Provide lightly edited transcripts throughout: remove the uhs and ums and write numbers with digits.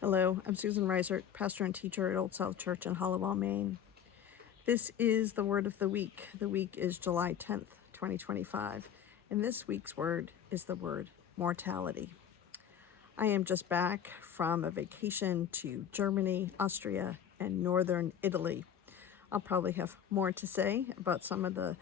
Hello, I'm Susan Reiser, pastor and teacher at Old South Church in Hollowell, Maine. This is the word of the week. The week is July 10th, 2025, and this week's word is the word mortality. I am just back from a vacation to Germany, Austria, and northern Italy. I'll probably have more to say about some of the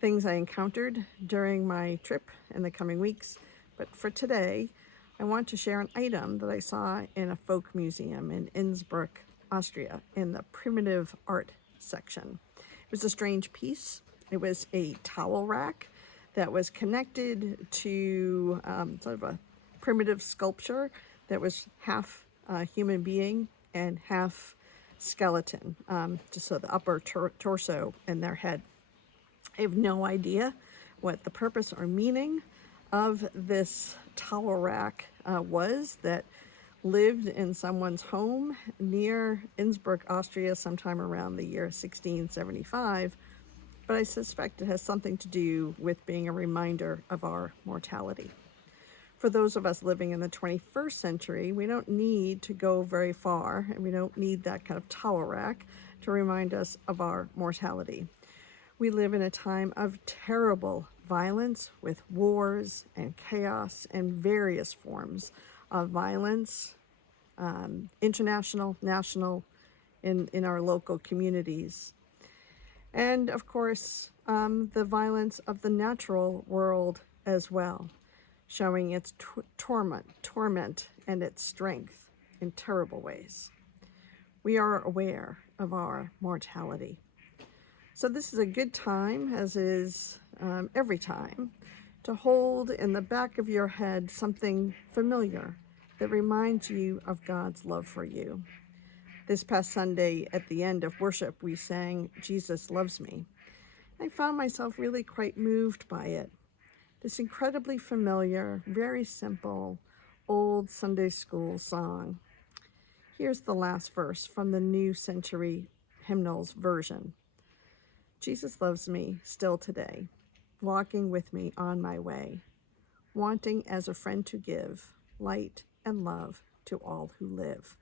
things I encountered during my trip in the coming weeks, but for today, I want to share an item that I saw in a folk museum in Innsbruck, Austria, in the primitive art section. It was a strange piece. It was a towel rack that was connected to sort of a primitive sculpture that was half human being and half skeleton, just so the upper torso and their head. I have no idea what the purpose or meaning of this towel rack was that lived in someone's home near Innsbruck, Austria, sometime around the year 1675, but I suspect it has something to do with being a reminder of our mortality. For those of us living in the 21st century, we don't need to go very far, and we don't need that kind of towel rack to remind us of our mortality. We live in a time of terrible violence with wars and chaos and various forms of violence, international, national, in our local communities. And of course, the violence of the natural world as well, showing its torment, and its strength in terrible ways. We are aware of our mortality. So this is a good time, as is every time, to hold in the back of your head something familiar that reminds you of God's love for you. This past Sunday at the end of worship, we sang, "Jesus Loves Me." I found myself really quite moved by it. This incredibly familiar, very simple, old Sunday school song. Here's the last verse from the New Century Hymnals version. Jesus loves me still today, walking with me on my way, wanting as a friend to give light and love to all who live.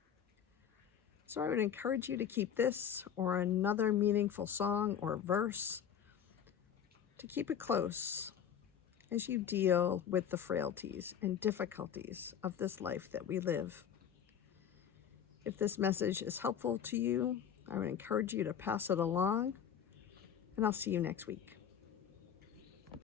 So I would encourage you to keep this or another meaningful song or verse, to keep it close as you deal with the frailties and difficulties of this life that we live. If this message is helpful to you, I would encourage you to pass it along, and I'll see you next week.